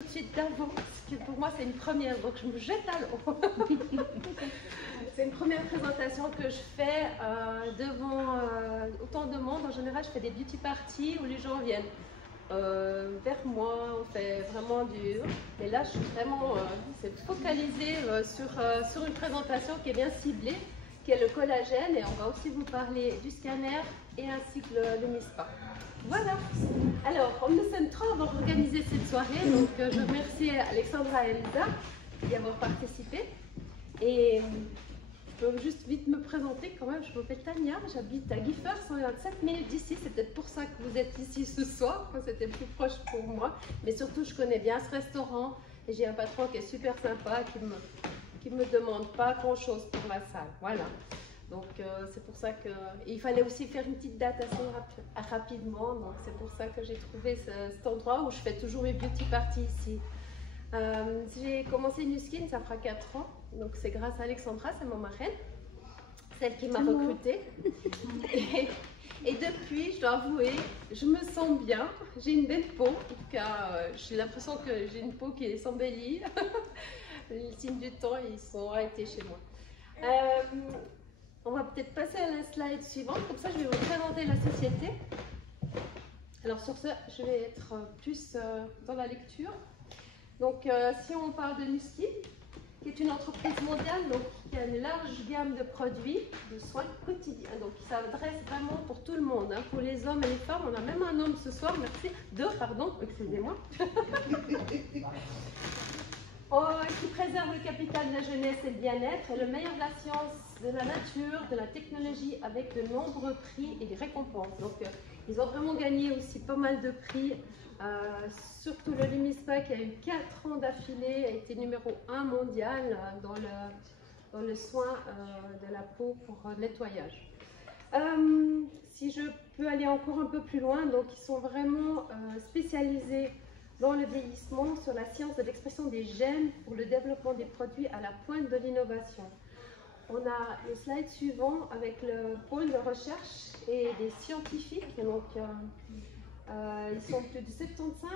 Tout de suite d'avance, que pour moi c'est une première, donc je me jette à l'eau. C'est une première présentation que je fais devant autant de monde. En général, je fais des beauty parties où les gens viennent vers moi, on fait vraiment du... Mais là, je suis vraiment focalisée sur une présentation qui est bien ciblée, qui est le collagène, et on va aussi vous parler du scanner et ainsi que le MISPA. Voilà. Alors, nous sommes trois à avoir organisé cette soirée, donc je remercie Alexandra et Elisa d'y avoir participé. Et je peux juste vite me présenter quand même. Je m'appelle Tania, j'habite à Giffers, 127 minutes d'ici. C'est peut-être pour ça que vous êtes ici ce soir, c'était plus proche pour moi. Mais surtout, je connais bien ce restaurant et j'ai un patron qui est super sympa, qui me demande pas grand-chose pour la salle. Voilà. Donc c'est pour ça qu'il fallait aussi faire une petite date assez rapidement. Donc c'est pour ça que j'ai trouvé cet endroit où je fais toujours mes beauty parties ici. J'ai commencé Nu Skin, ça fera 4 ans. Donc c'est grâce à Alexandra, c'est ma marraine, celle qui m'a recrutée. Et depuis, je dois avouer, je me sens bien. J'ai une belle peau. En tout cas, j'ai l'impression que j'ai une peau qui s'embellit. Les signes du temps, ils sont arrêtés chez moi. On va peut-être passer à la slide suivante, comme ça je vais vous présenter la société. Alors sur ce, je vais être plus dans la lecture. Donc si on parle de Nu Skin, qui est une entreprise mondiale donc, qui a une large gamme de produits de soins quotidiens. Donc ça s'adresse vraiment pour tout le monde, hein, pour les hommes et les femmes. On a même un homme ce soir, merci. Pardon, excusez-moi. Qui préserve le capital de la jeunesse et le bien-être, et le meilleur de la science, de la nature, de la technologie, avec de nombreux prix et des récompenses. Donc ils ont vraiment gagné aussi pas mal de prix, surtout le MISPA qui a eu 4 ans d'affilée, a été numéro 1 mondial dans le soin de la peau pour le nettoyage. Si je peux aller encore un peu plus loin, donc ils sont vraiment spécialisés dans le vieillissement, sur la science de l'expression des gènes pour le développement des produits à la pointe de l'innovation. On a le slide suivant avec le pôle de recherche et des scientifiques. Donc, ils sont plus de 75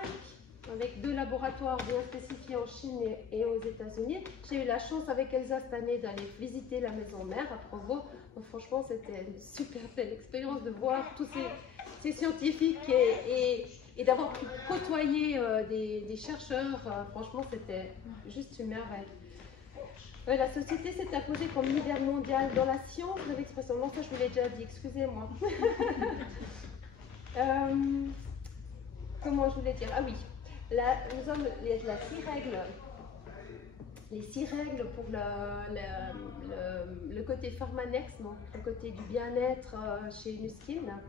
avec 2 laboratoires bien spécifiés en Chine et aux États-Unis. J'ai eu la chance avec Elsa cette année d'aller visiter la maison mère à Provo. Donc, franchement, c'était une super belle expérience de voir tous ces scientifiques et d'avoir pu côtoyer des chercheurs. Franchement, c'était juste une merveille. La société s'est imposée comme leader mondial dans la science de l'expression. Non, ça je vous l'ai déjà dit, excusez-moi. Comment je voulais dire? Ah oui, nous avons les 6 règles. Les 6 règles pour le côté Pharmanex, donc le côté du bien-être chez Nu Skin.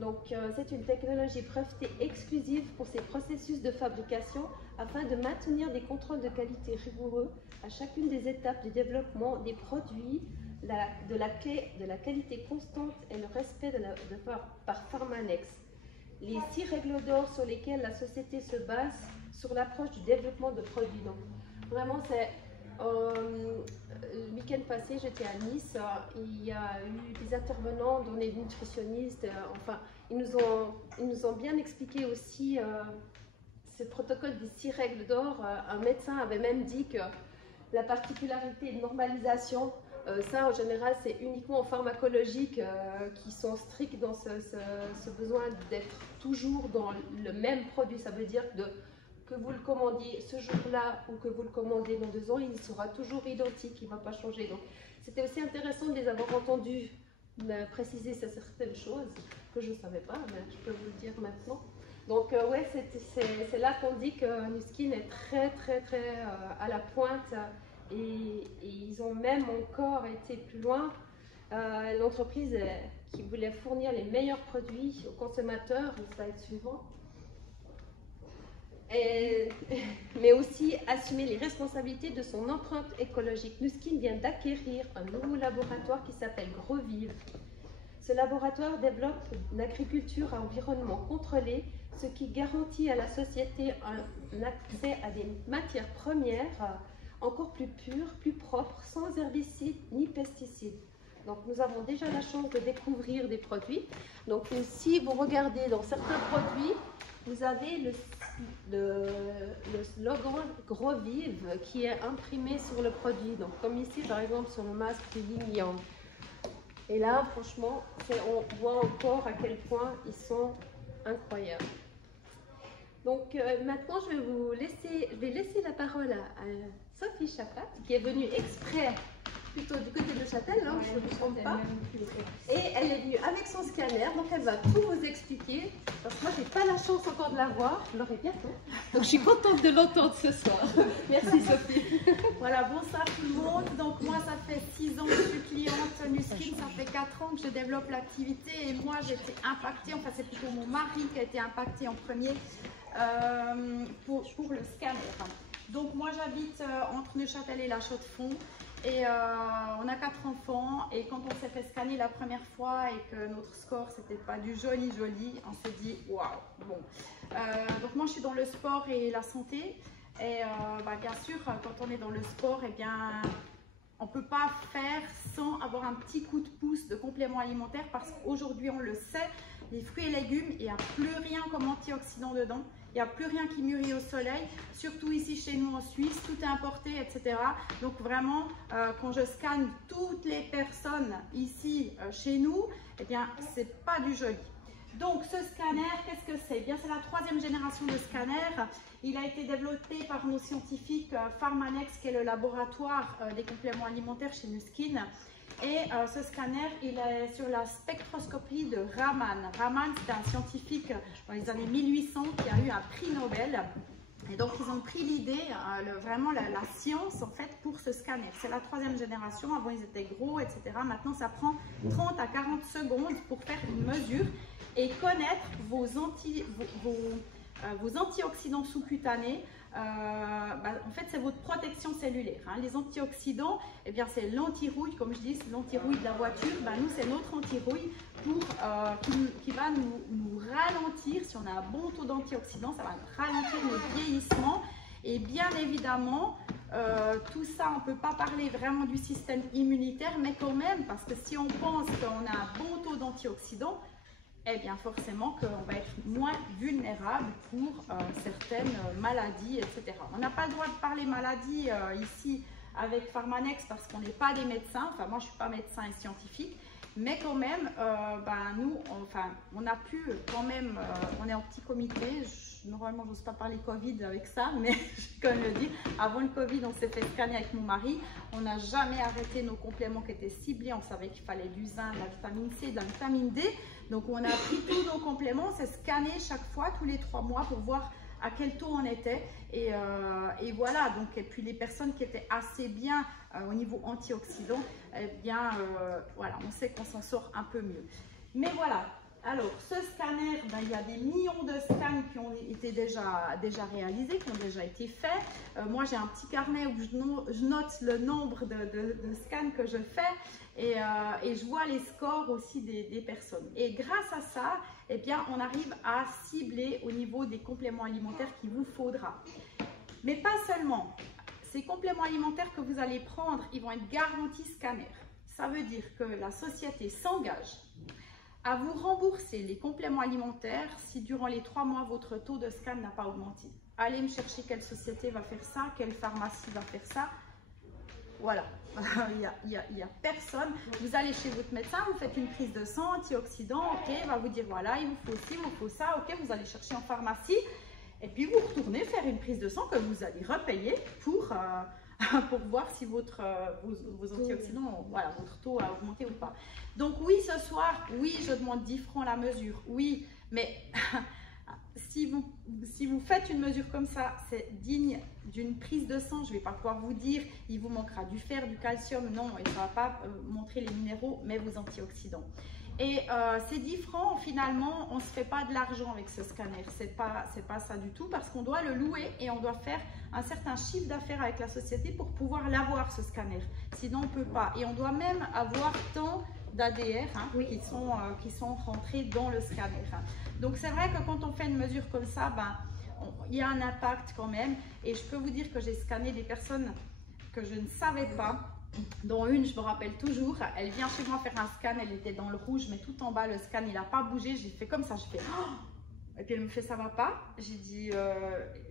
Donc, c'est une technologie brevetée exclusive pour ses processus de fabrication afin de maintenir des contrôles de qualité rigoureux à chacune des étapes du développement des produits, de la qualité constante et le respect par Pharmanex. Les 6 règles d'or sur lesquelles la société se base sur l'approche du développement de produits. Donc, vraiment, c'est... le week-end passé, j'étais à Nice, il y a eu des intervenants, dont des nutritionnistes, enfin, ils nous ont bien expliqué aussi ce protocole des 6 règles d'or. Un médecin avait même dit que la particularité de normalisation, ça en général c'est uniquement en pharmacologique qui sont stricts dans ce besoin d'être toujours dans le même produit. Ça veut dire que vous le commandiez ce jour-là ou que vous le commandez dans 2 ans, il sera toujours identique, il ne va pas changer. Donc, c'était aussi intéressant de les avoir entendus préciser certaines choses que je ne savais pas, mais je peux vous le dire maintenant. Donc, ouais, c'est là qu'on dit que Nu Skin est très à la pointe et ils ont même encore été plus loin. L'entreprise qui voulait fournir les meilleurs produits aux consommateurs, le slide suivant. Mais aussi assumer les responsabilités de son empreinte écologique. Nu Skin vient d'acquérir un nouveau laboratoire qui s'appelle Grovive. Ce laboratoire développe une agriculture à environnement contrôlé, ce qui garantit à la société un accès à des matières premières encore plus pures, plus propres, sans herbicides ni pesticides. Donc nous avons déjà la chance de découvrir des produits. Donc si vous regardez dans certains produits, vous avez le slogan Grovive qui est imprimé sur le produit. Donc comme ici par exemple sur le masque du Yin Yang. Et là franchement, on voit encore à quel point ils sont incroyables. Donc maintenant je vais laisser la parole à Sophie Chapat qui est venue exprès plutôt du côté de Châtel, hein, je ne me trompe pas. Et elle est venue avec son scanner, donc elle va tout vous expliquer. Parce que moi, je n'ai pas la chance encore de la voir, je l'aurai bientôt. Donc je suis contente de l'entendre ce soir. Merci Sophie. Voilà, bonsoir tout le monde. Donc moi, ça fait 6 ans que je suis cliente Nu-Skin, ça fait 4 ans que je développe l'activité. Et moi, j'ai été impactée, enfin c'est plutôt mon mari qui a été impacté en premier pour le scanner. Donc moi, j'habite entre Neuchâtel et La Chaux-de-Fonds. Et on a 4 enfants et quand on s'est fait scanner la première fois et que notre score c'était pas du joli, on s'est dit waouh. Bon, donc moi je suis dans le sport et la santé et bien sûr quand on est dans le sport, eh bien on peut pas faire sans avoir un petit coup de pouce de compléments alimentaires parce qu'aujourd'hui on le sait, les fruits et légumes, il n'y a plus rien comme antioxydant dedans. Il n'y a plus rien qui mûrit au soleil, surtout ici chez nous en Suisse, tout est importé, etc. Donc vraiment, quand je scanne toutes les personnes ici chez nous, eh bien, c'est pas du joli. Donc ce scanner, qu'est-ce que c'est? Eh bien, c'est la 3e génération de scanner. Il a été développé par nos scientifiques Pharmanex, qui est le laboratoire des compléments alimentaires chez Nu-Skin. Et ce scanner, il est sur la spectroscopie de Raman. Raman, c'est un scientifique dans les années 1800 qui a eu un prix Nobel. Et donc, ils ont pris l'idée, vraiment la science, en fait, pour ce scanner. C'est la 3e génération. Avant, ils étaient gros, etc. Maintenant, ça prend 30 à 40 secondes pour faire une mesure et connaître vos antioxydants sous-cutanés. En fait, c'est votre protection cellulaire. Hein. Les antioxydants, eh bien, c'est l'anti-rouille, comme je dis, c'est l'anti-rouille de la voiture. Nous, c'est notre anti-rouille qui va nous ralentir. Si on a un bon taux d'antioxydants, ça va ralentir le vieillissement. Et bien évidemment, tout ça, on ne peut pas parler vraiment du système immunitaire, mais quand même, parce que si on pense qu'on a un bon taux d'antioxydants, eh bien forcément qu'on va être moins vulnérable pour certaines maladies, etc. On n'a pas le droit de parler maladies ici avec Pharmanex parce qu'on n'est pas des médecins. Enfin, moi, je ne suis pas médecin et scientifique. Mais quand même, nous, on a pu quand même, on est en petit comité. Normalement, je n'ose pas parler Covid avec ça, mais je peux le dire. Avant le Covid, on s'est fait scanner avec mon mari. On n'a jamais arrêté nos compléments qui étaient ciblés. On savait qu'il fallait du zinc, de la vitamine C, de la vitamine D. Donc, on a pris tous nos compléments. On s'est scanné chaque fois, tous les 3 mois, pour voir à quel taux on était. Et voilà. Donc, et puis, les personnes qui étaient assez bien au niveau antioxydant, eh bien, voilà, on sait qu'on s'en sort un peu mieux. Mais voilà. Alors, ce scanner, il y a des millions de scans qui ont été déjà réalisés, qui ont déjà été faits. Moi, j'ai un petit carnet où je note le nombre de scans que je fais et je vois les scores aussi des personnes. Et grâce à ça, eh bien, on arrive à cibler au niveau des compléments alimentaires qu'il vous faudra. Mais pas seulement. Ces compléments alimentaires que vous allez prendre, ils vont être garantis scanner. Ça veut dire que la société s'engage à vous rembourser les compléments alimentaires si durant les 3 mois, votre taux de scan n'a pas augmenté. Allez me chercher quelle société va faire ça, quelle pharmacie va faire ça. Voilà, il y a personne. Vous allez chez votre médecin, vous faites une prise de sang, antioxydant, ok, il va vous dire voilà, il vous faut ci, il vous faut ça, ok, vous allez chercher en pharmacie. Et puis vous retournez faire une prise de sang que vous allez repayer pour voir si vos antioxydants, voilà, votre taux a augmenté ou pas. Donc oui, ce soir, oui, je demande 10 francs la mesure, oui, mais si vous faites une mesure comme ça, c'est digne d'une prise de sang. Je ne vais pas pouvoir vous dire, il vous manquera du fer, du calcium, non, il ne va pas montrer les minéraux, mais vos antioxydants. Et ces 10 francs, finalement, on ne se fait pas de l'argent avec ce scanner. C'est pas ça du tout parce qu'on doit le louer et on doit faire un certain chiffre d'affaires avec la société pour pouvoir l'avoir, ce scanner. Sinon, on ne peut pas. Et on doit même avoir tant d'ADR qui sont rentrés dans le scanner. Donc, c'est vrai que quand on fait une mesure comme ça, il y a un impact quand même. Et je peux vous dire que j'ai scanné des personnes que je ne savais pas, dont une, je me rappelle toujours, elle vient chez moi faire un scan, elle était dans le rouge, mais tout en bas, le scan, il n'a pas bougé. J'ai fait comme ça, je fais oh! Et puis elle me fait, ça va pas? J'ai dit,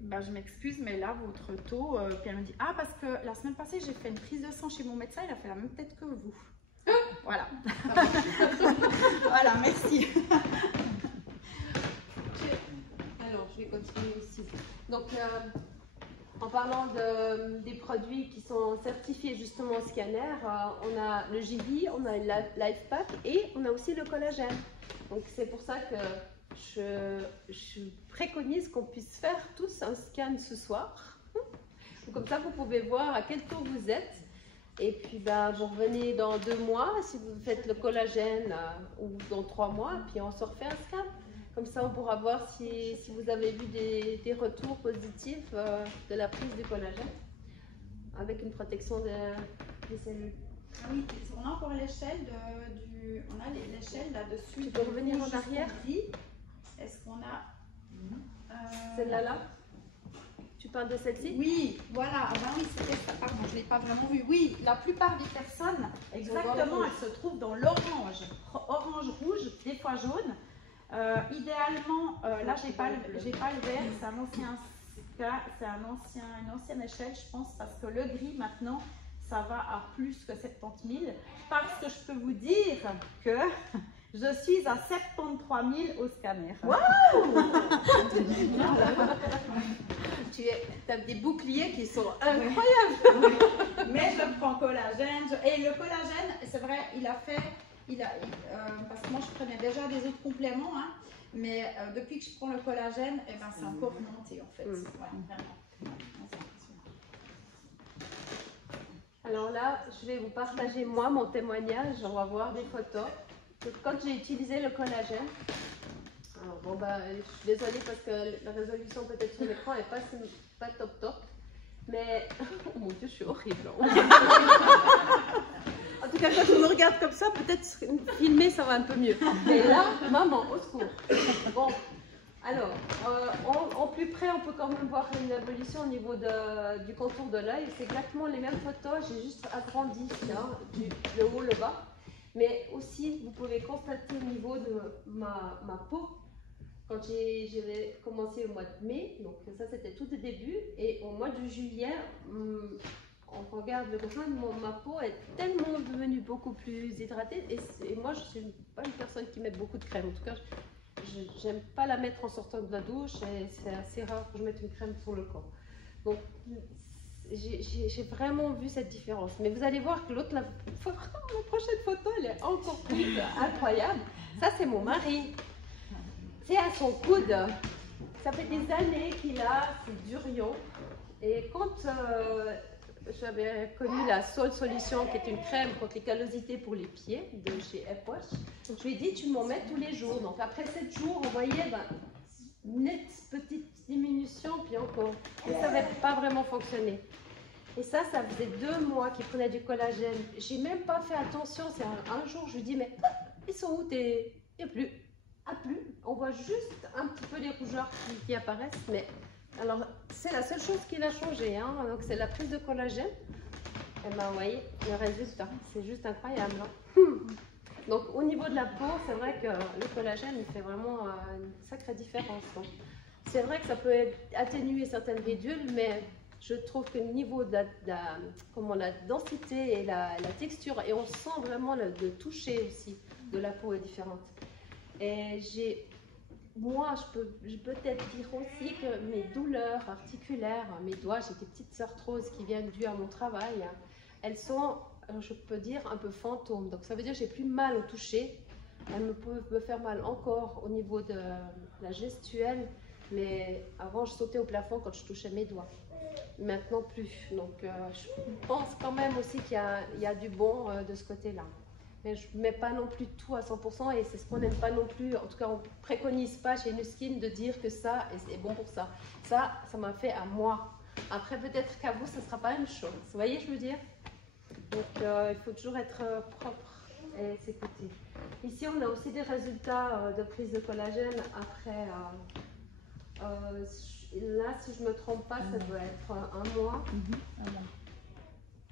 bah, je m'excuse, mais là, votre taux. Puis elle me dit, ah, parce que la semaine passée, j'ai fait une prise de sang chez mon médecin, il a fait la même tête que vous. Voilà. Voilà, merci. Alors, je vais continuer ici. Donc, en parlant des produits qui sont certifiés justement au scanner, on a le JV, on a le LifePak et on a aussi le collagène. Donc, c'est pour ça que je préconise qu'on puisse faire tous un scan ce soir. Comme ça, vous pouvez voir à quel taux vous êtes. Et puis, ben, vous revenez dans 2 mois si vous faites le collagène ou dans 3 mois, puis on se refait un scan. Comme ça, on pourra voir si vous avez vu des retours positifs de la prise du collagène avec une protection des cellules. Ah oui, on a encore l'échelle on a l'échelle là-dessus. Tu peux revenir en arrière? Est-ce qu'on a celle-là là? Tu parles de celle-ci? Oui, voilà. Ah ben oui, c'était ça. Pardon, je ne l'ai pas vraiment vu. Oui, la plupart des personnes, exactement, elles se trouvent dans l'orange, orange-rouge, des fois jaune. Idéalement, là, j'ai pas le vert, c'est un ancien cas, c'est une ancienne échelle, je pense, parce que le gris maintenant, ça va à plus que 70 000. Parce que je peux vous dire que je suis à 73 000 au scanner. Waouh! Tu as des boucliers qui sont incroyables. Mais je prends collagène. Et le collagène, c'est vrai, parce que moi je prenais déjà des autres compléments, hein, mais depuis que je prends le collagène, eh ben, c'est encore monté en fait. Ouais, vraiment. Alors là, je vais vous partager moi mon témoignage. On va voir des photos. Donc, quand j'ai utilisé le collagène, alors bon bah, je suis désolée parce que la résolution peut-être sur l'écran n'est pas top, mais oh mon Dieu, je suis horrible. En tout cas, quand on me regarde comme ça, peut-être filmer, ça va un peu mieux. Mais là, maman, au secours. Bon, alors, en plus près, on peut quand même voir une évolution au niveau du contour de l'œil. C'est exactement les mêmes photos, j'ai juste agrandi le haut, le bas. Mais aussi, vous pouvez constater au niveau de ma peau, quand j'ai commencé au mois de mai, donc ça c'était tout au début, et au mois de juillet, on regarde le grain, ma peau est tellement devenue beaucoup plus hydratée, et moi je suis pas une personne qui met beaucoup de crème, en tout cas j'aime pas la mettre en sortant de la douche, et c'est assez rare que je mette une crème sur le corps. Donc j'ai vraiment vu cette différence, mais vous allez voir que la prochaine photo elle est encore plus incroyable. Ça c'est mon mari. C'est à son coude. Ça fait des années qu'il a ces durions. Et quand j'avais connu la Sol Solution, qui est une crème contre les callosités pour les pieds de chez F-Wash, je lui ai dit tu m'en mets tous les jours. Donc après 7 jours, on voyait une nette petite diminution, puis encore. Mais ça n'avait pas vraiment fonctionné. Et ça faisait 2 mois qu'il prenait du collagène. J'ai même pas fait attention. C'est un jour, je lui dis mais ils sont où tes... Il n'y a plus. Plus. On voit juste un petit peu les rougeurs qui apparaissent, mais alors c'est la seule chose qui a changé, hein. Donc c'est la prise de collagène. Et ben vous voyez le résultat, c'est juste incroyable. Hein. Donc au niveau de la peau, c'est vrai que le collagène il fait vraiment une sacrée différence. C'est vrai que ça peut atténuer certaines ridules, mais je trouve que le niveau de la densité et la texture, et on sent vraiment le toucher aussi de la peau est différente. Et moi, je peux peut-être dire aussi que mes douleurs articulaires, mes doigts, j'ai des petites arthroses qui viennent dues à mon travail, elles sont, je peux dire, un peu fantômes. Donc ça veut dire que j'ai plus mal au toucher. Elles peuvent me faire mal encore au niveau de la gestuelle, mais avant je sautais au plafond quand je touchais mes doigts. Maintenant plus. Donc je pense quand même aussi qu'il y a du bon de ce côté-là. Mais je ne mets pas non plus tout à 100% et c'est ce qu'on n'aime pas non plus. En tout cas, on ne préconise pas chez Nuskin de dire que ça est bon pour ça. Ça m'a fait à moi. Après, peut-être qu'à vous, ce ne sera pas la même chose. Vous voyez, je veux dire? Donc, il faut toujours être propre et s'écouter. Ici, on a aussi des résultats de prise de collagène après. Là, si je ne me trompe pas, ça doit être 1 mois.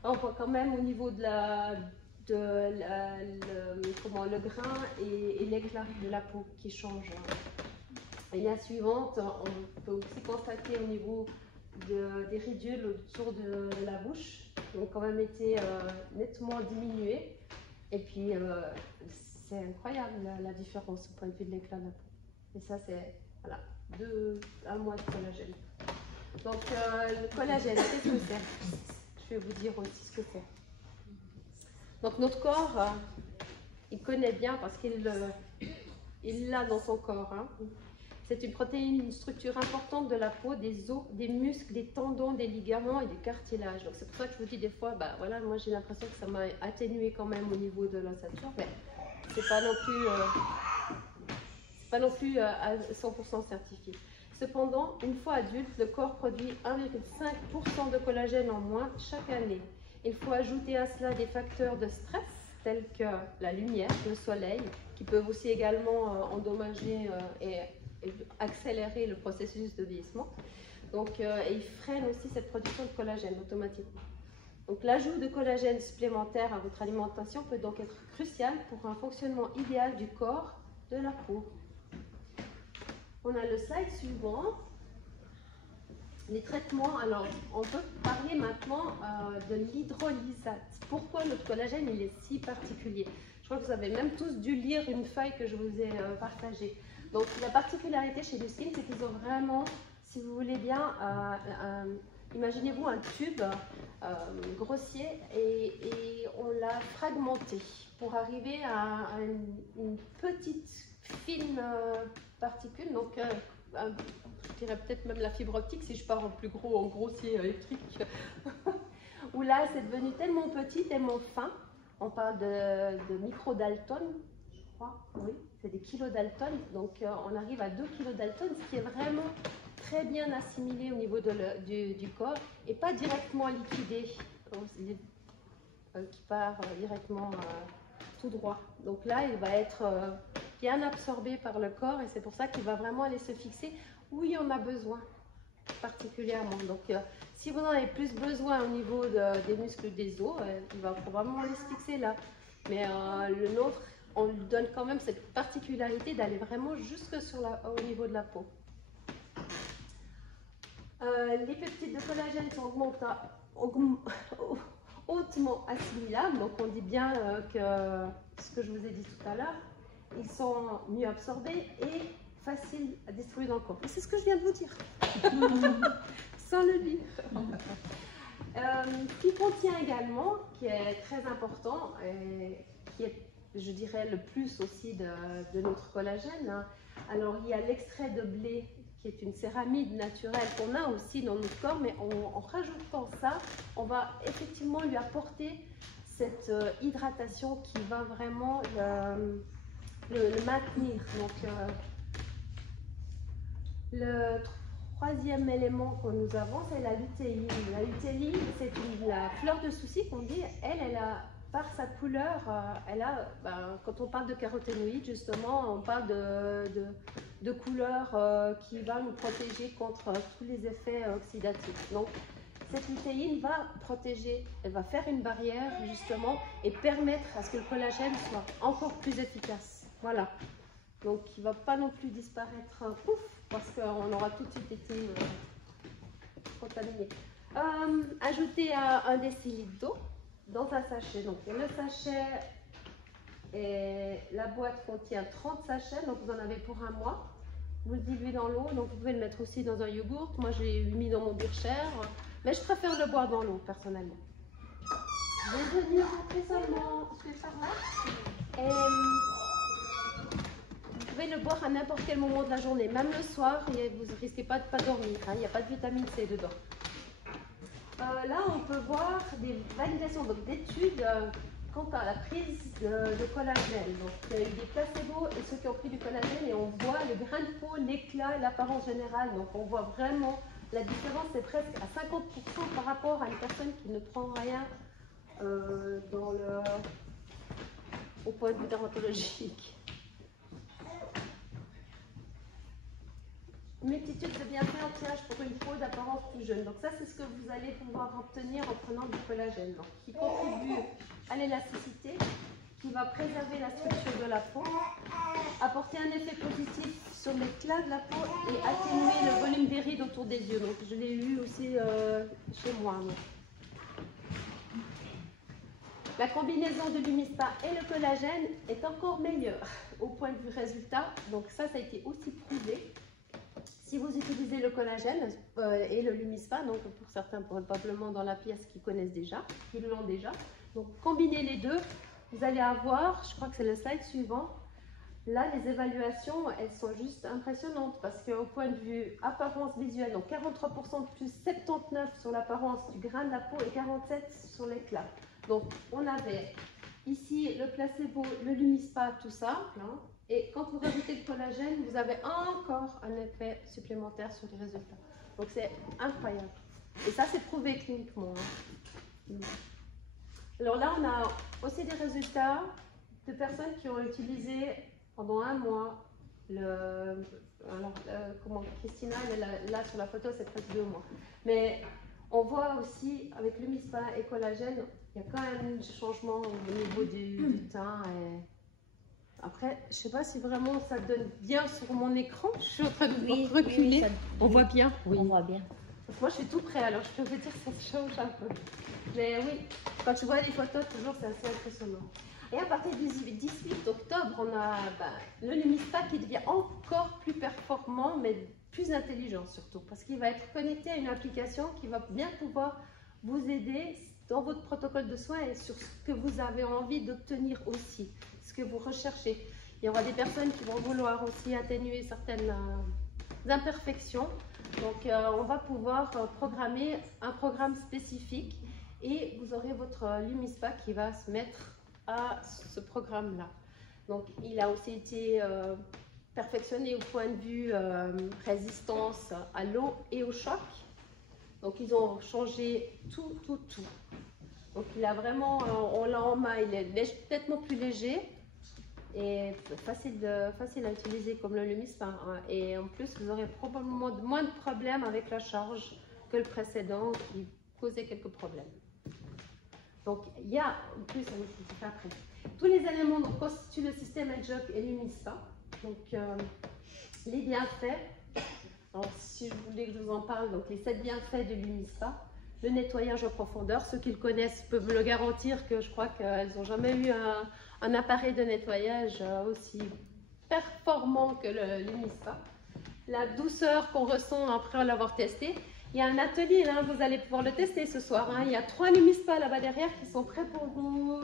On voit quand même au niveau de le grain et l'éclat de la peau qui change. Et la suivante, on peut aussi constater au niveau des ridules autour de la bouche, qui ont quand même été nettement diminuées. Et puis, c'est incroyable la différence au point de vue de l'éclat de la peau. Et ça, c'est voilà, 1 mois de collagène. Donc, le collagène, qu'est-ce que c'est? Je vais vous dire aussi ce que c'est. Donc, notre corps, il connaît bien parce qu'il l'a dans son corps. Hein. C'est une protéine, une structure importante de la peau, des os, des muscles, des tendons, des ligaments et du cartilage. Donc, c'est pour ça que je vous dis des fois, bah, voilà, moi j'ai l'impression que ça m'a atténué quand même au niveau de l'ossature, mais c'est pas non plus à 100% certifié. Cependant, une fois adulte, le corps produit 1,5% de collagène en moins chaque année. Il faut ajouter à cela des facteurs de stress tels que la lumière, le soleil, qui peuvent aussi également endommager et accélérer le processus de vieillissement. Donc, ils freinent aussi cette production de collagène automatiquement. Donc, l'ajout de collagène supplémentaire à votre alimentation peut donc être crucial pour un fonctionnement idéal du corps, de la peau. On a le slide suivant. Les traitements, alors on peut parler maintenant de l'hydrolysate. Pourquoi notre collagène il est si particulier? Je crois que vous avez même tous dû lire une feuille que je vous ai partagée. Donc la particularité chez Nuskin, c'est qu'ils ont vraiment, si vous voulez bien, imaginez-vous un tube grossier et on l'a fragmenté pour arriver à une petite fine particule, donc je dirais peut-être même la fibre optique si je pars en plus gros, en grossier électrique, où là c'est devenu tellement petit, tellement fin, on parle de microdalton, je crois, oui, c'est des kilodalton, donc on arrive à 2 kilodalton, ce qui est vraiment très bien assimilé au niveau du corps et pas directement liquidé, qui part directement tout droit. Donc là, il va être bien absorbé par le corps et c'est pour ça qu'il va vraiment aller se fixer où il y en a besoin particulièrement. Donc si vous en avez plus besoin au niveau des muscles des os, il va probablement aller se fixer là. Mais le nôtre, on lui donne quand même cette particularité d'aller vraiment jusque au niveau de la peau. Les peptides de collagène sont hautement assimilables, donc on dit bien que ce que je vous ai dit tout à l'heure, ils sont mieux absorbés et faciles à distribuer dans le corps. C'est ce que je viens de vous dire, sans le dire. Qui contient également, qui est très important, et qui est, je dirais, le plus aussi de notre collagène. Hein. Alors, il y a l'extrait de blé, qui est une céramide naturelle qu'on a aussi dans notre corps, mais en rajoutant ça, on va effectivement lui apporter cette hydratation qui va vraiment le maintenir. Donc, le troisième élément que nous avons, c'est la lutéine. La lutéine, c'est la fleur de souci qu'on dit, elle a, par sa couleur, quand on parle de caroténoïdes, justement, on parle de couleur qui va nous protéger contre tous les effets oxydatifs. Donc, cette lutéine va protéger, elle va faire une barrière, justement, et permettre à ce que le collagène soit encore plus efficace. Voilà. Donc, il ne va pas non plus disparaître pouf, parce qu'on aura tout de suite été contaminé. Ajouter 1 décilitre d'eau dans un sachet. Donc, le sachet, la boîte contient 30 sachets, donc vous en avez pour 1 mois. Vous le diluez dans l'eau, donc vous pouvez le mettre aussi dans un yogourt. Moi, je l'ai mis dans mon Bircher, mais je préfère le boire dans l'eau, personnellement. Je vais venir rentrer seulement, je vais faire là. Et vous pouvez le boire à n'importe quel moment de la journée, même le soir, et vous ne risquez pas de pas dormir, hein, il n'y a pas de vitamine C dedans. Là, on peut voir des validations d'études quant à la prise de collagène. Donc, il y a eu des placebos et ceux qui ont pris du collagène, et on voit le grain de peau, l'éclat et l'apparence générale. Donc, on voit vraiment la différence, c'est presque à 50% par rapport à une personne qui ne prend rien au point de vue dermatologique. Multitude de bienfaits anti-âge pour une peau d'apparence plus jeune. Donc ça, c'est ce que vous allez pouvoir obtenir en prenant du collagène. Donc, qui contribue à l'élasticité, qui va préserver la structure de la peau, apporter un effet positif sur l'éclat de la peau et atténuer le volume des rides autour des yeux. Donc, je l'ai eu aussi chez moi. Donc. La combinaison de l'Humispa et le collagène est encore meilleure au point de vue résultat. Donc ça a été aussi prouvé. Si vous utilisez le collagène et le Humispa, donc pour certains probablement dans la pièce qui connaissent déjà, qui l'ont déjà, donc combinez les deux, vous allez avoir, je crois que c'est le slide suivant, là les évaluations, elles sont juste impressionnantes parce qu'au point de vue apparence visuelle, donc 43% de plus, 79% sur l'apparence du grain de la peau et 47% sur l'éclat. Donc, on avait ici le placebo, le Humispa, tout simple. Hein, et quand vous rajoutez le collagène, vous avez encore un effet supplémentaire sur les résultats. Donc, c'est incroyable. Et ça, c'est prouvé cliniquement. Hein. Alors là, on a aussi des résultats de personnes qui ont utilisé pendant un mois comment Christina, elle est là sur la photo, c'est presque 2 mois. Mais on voit aussi avec l'Humispa et collagène, il y a quand même un changement au niveau du teint. Et... Après, je ne sais pas si vraiment ça donne bien sur mon écran. Je suis en train de reculer. Oui, on voit bien. Oui, on voit bien. Moi, je suis tout prêt, alors je peux vous dire que ça change un peu. Mais oui, quand tu vois les photos, toujours, c'est assez impressionnant. Et à partir du 18 octobre, on a le Humispa qui devient encore plus performant, mais plus intelligent surtout, parce qu'il va être connecté à une application qui va bien pouvoir vous aider dans votre protocole de soins et sur ce que vous avez envie d'obtenir aussi, ce que vous recherchez. Il y aura des personnes qui vont vouloir aussi atténuer certaines imperfections. Donc, on va pouvoir programmer un programme spécifique et vous aurez votre Humispa qui va se mettre à ce programme-là. Donc, il a aussi été perfectionné au point de vue résistance à l'eau et au choc. Donc, ils ont changé tout. Donc, il a vraiment, on l'a en main, il est nettement plus léger et facile à utiliser comme le Humispa. Hein. Et en plus, vous aurez probablement moins de problèmes avec la charge que le précédent qui causait quelques problèmes. Donc, il y a, en plus, après, tous les éléments qui constituent le système Edgeock et l'Humispa. Donc, les bienfaits. Alors, si je voulais que je vous en parle, donc les 7 bienfaits de l'Humispa. Le nettoyage en profondeur, ceux qui le connaissent peuvent me le garantir que je crois qu'elles n'ont jamais eu un appareil de nettoyage aussi performant que l'Humispa. La douceur qu'on ressent après l'avoir testé. Il y a un atelier, là, vous allez pouvoir le tester ce soir. Hein. Il y a 3 Humispa là-bas derrière qui sont prêts pour vous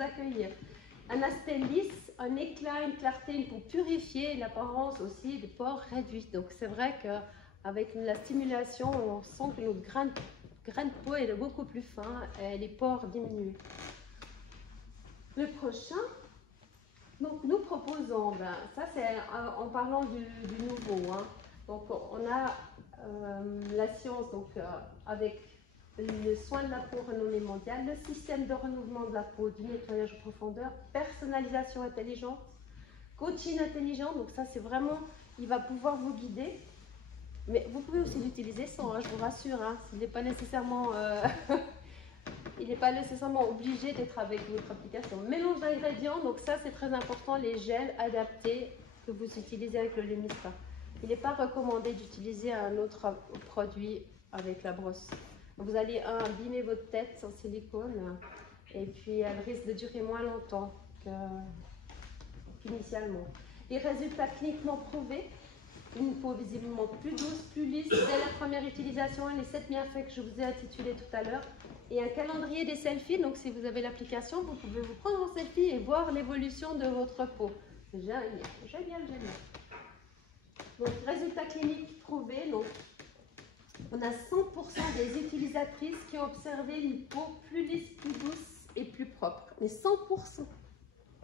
accueillir. Un aspect lisse, un éclat, une clarté, une peau purifiée, l'apparence aussi des pores réduits. Donc c'est vrai qu'avec la stimulation, on sent que notre grain de peau est beaucoup plus fin et les pores diminuent. Le prochain, donc nous proposons, ça c'est en parlant du nouveau. Hein. Donc on a la science donc, avec le soin de la peau renommé mondial, le système de renouvellement de la peau, du nettoyage en profondeur, personnalisation intelligente, coaching intelligent, donc ça c'est vraiment, il va pouvoir vous guider, mais vous pouvez aussi l'utiliser sans, hein, je vous rassure, hein, il n'est pas nécessairement, obligé d'être avec votre application. Mélange d'ingrédients, donc ça c'est très important, les gels adaptés que vous utilisez avec le Humispa. Il n'est pas recommandé d'utiliser un autre produit avec la brosse. Vous allez abîmer votre tête en silicone et puis elle risque de durer moins longtemps qu'initialement. Les résultats cliniquement prouvés, une peau visiblement plus douce, plus lisse dès la première utilisation, les 7 bienfaits que je vous ai intitulés tout à l'heure, et un calendrier des selfies. Donc si vous avez l'application, vous pouvez vous prendre en selfie et voir l'évolution de votre peau. Génial. Donc résultats cliniques prouvés. Donc, on a 100% des utilisatrices qui ont observé une peau plus lisse, plus douce et plus propre. Mais 100%.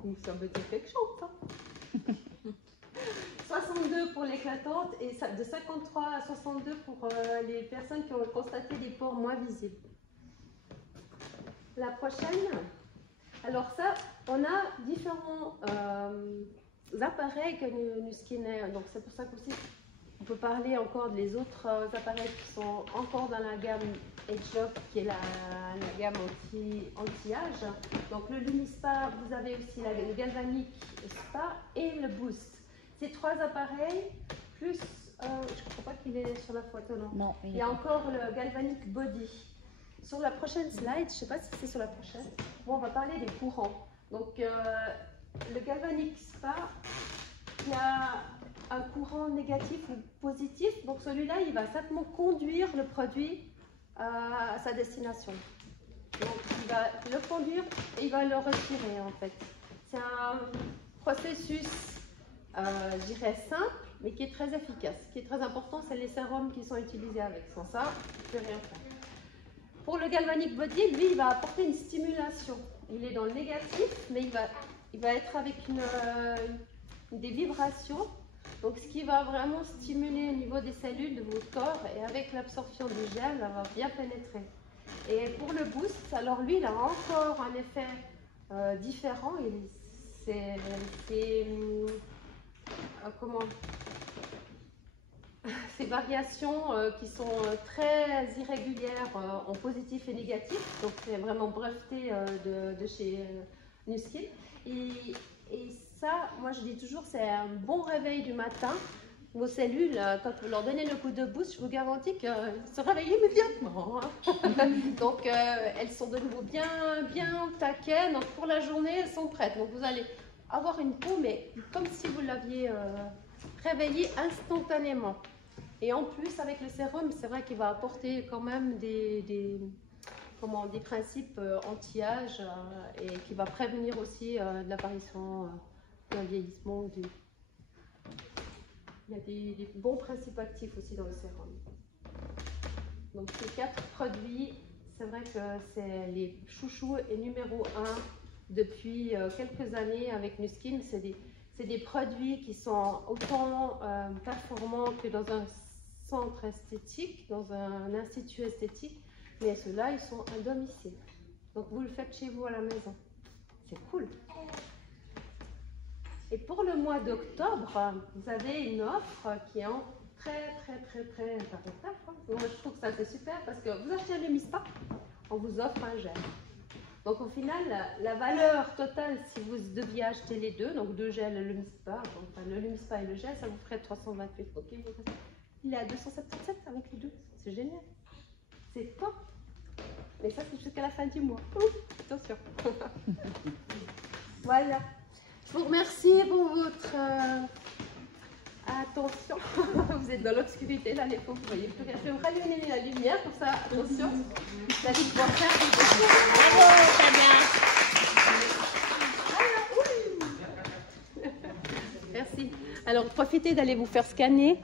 Donc ça veut dire quelque chose. Hein. 62 pour l'éclatante et de 53 à 62 pour les personnes qui ont constaté des pores moins visibles. La prochaine. Alors ça, on a différents appareils que Nu Skin. Donc c'est pour ça qu'aussi On peut parler encore des autres appareils qui sont encore dans la gamme Edge-Lock, qui est la gamme anti-âge. Donc le Lumispa, vous avez aussi le Galvanic Spa et le Boost. Ces trois appareils, plus, je ne crois pas qu'il est sur la photo, non. Non, il y a encore le Galvanic Body. Sur la prochaine slide, je ne sais pas si c'est sur la prochaine, bon, on va parler des courants. Donc le Galvanic Spa, il y a un courant négatif ou positif. Donc celui-là, il va simplement conduire le produit à sa destination. Donc il va le conduire et il va le retirer en fait. C'est un processus, je dirais simple, mais qui est très efficace. Ce qui est très important, c'est les sérums qui sont utilisés avec. Sans ça, je ne peux rien faire. Pour le Galvanic Body, lui, il va apporter une stimulation. Il est dans le négatif, mais il va être avec des vibrations. Donc, ce qui va vraiment stimuler au niveau des cellules de votre corps, et avec l'absorption du gel, ça va bien pénétrer. Et pour le Boost, alors lui, il a encore un effet différent. Comment ces variations qui sont très irrégulières en positif et négatif. Donc, c'est vraiment breveté de chez Nu Skin. Et ça, moi je dis toujours, c'est un bon réveil du matin. Vos cellules, quand vous leur donnez le coup de boost, je vous garantis qu'elles se réveillent immédiatement. Hein. Donc elles sont de nouveau bien au taquet. Donc pour la journée, elles sont prêtes. Donc vous allez avoir une peau, mais comme si vous l'aviez réveillée instantanément. Et en plus, avec le sérum, c'est vrai qu'il va apporter quand même des principes anti-âge et qui va prévenir aussi de l'apparition d'un vieillissement. Il y a des bons principes actifs aussi dans le sérum. Donc ces 4 produits, c'est vrai que c'est les chouchous et numéro 1 depuis quelques années avec Nu Skin. C'est des produits qui sont autant performants que dans un centre esthétique, dans un institut esthétique. Mais ceux-là, ils sont à domicile. Donc, vous le faites chez vous à la maison. C'est cool. Et pour le mois d'octobre, vous avez une offre qui est très tarifaire. Moi, je trouve que ça, c'est super parce que vous achetez un Lumispa, on vous offre un gel. Donc, au final, la valeur totale, si vous deviez acheter les deux, donc 2 gels et le Lumispa, enfin, le Lumispa et le gel, ça vous ferait 328. Ok, il est à 277 avec les deux. C'est génial. C'est top. Mais ça, c'est jusqu'à la fin du mois. Attention. Voilà. Je vous remercie pour votre attention. Vous êtes dans l'obscurité, là, les pauvres, vous voyez plus rien. Je vais vous rallumer la lumière, pour ça, attention. Vous allez pouvoir faire des choses. Bravo, très bien. Voilà. Merci. Alors, profitez d'aller vous faire scanner.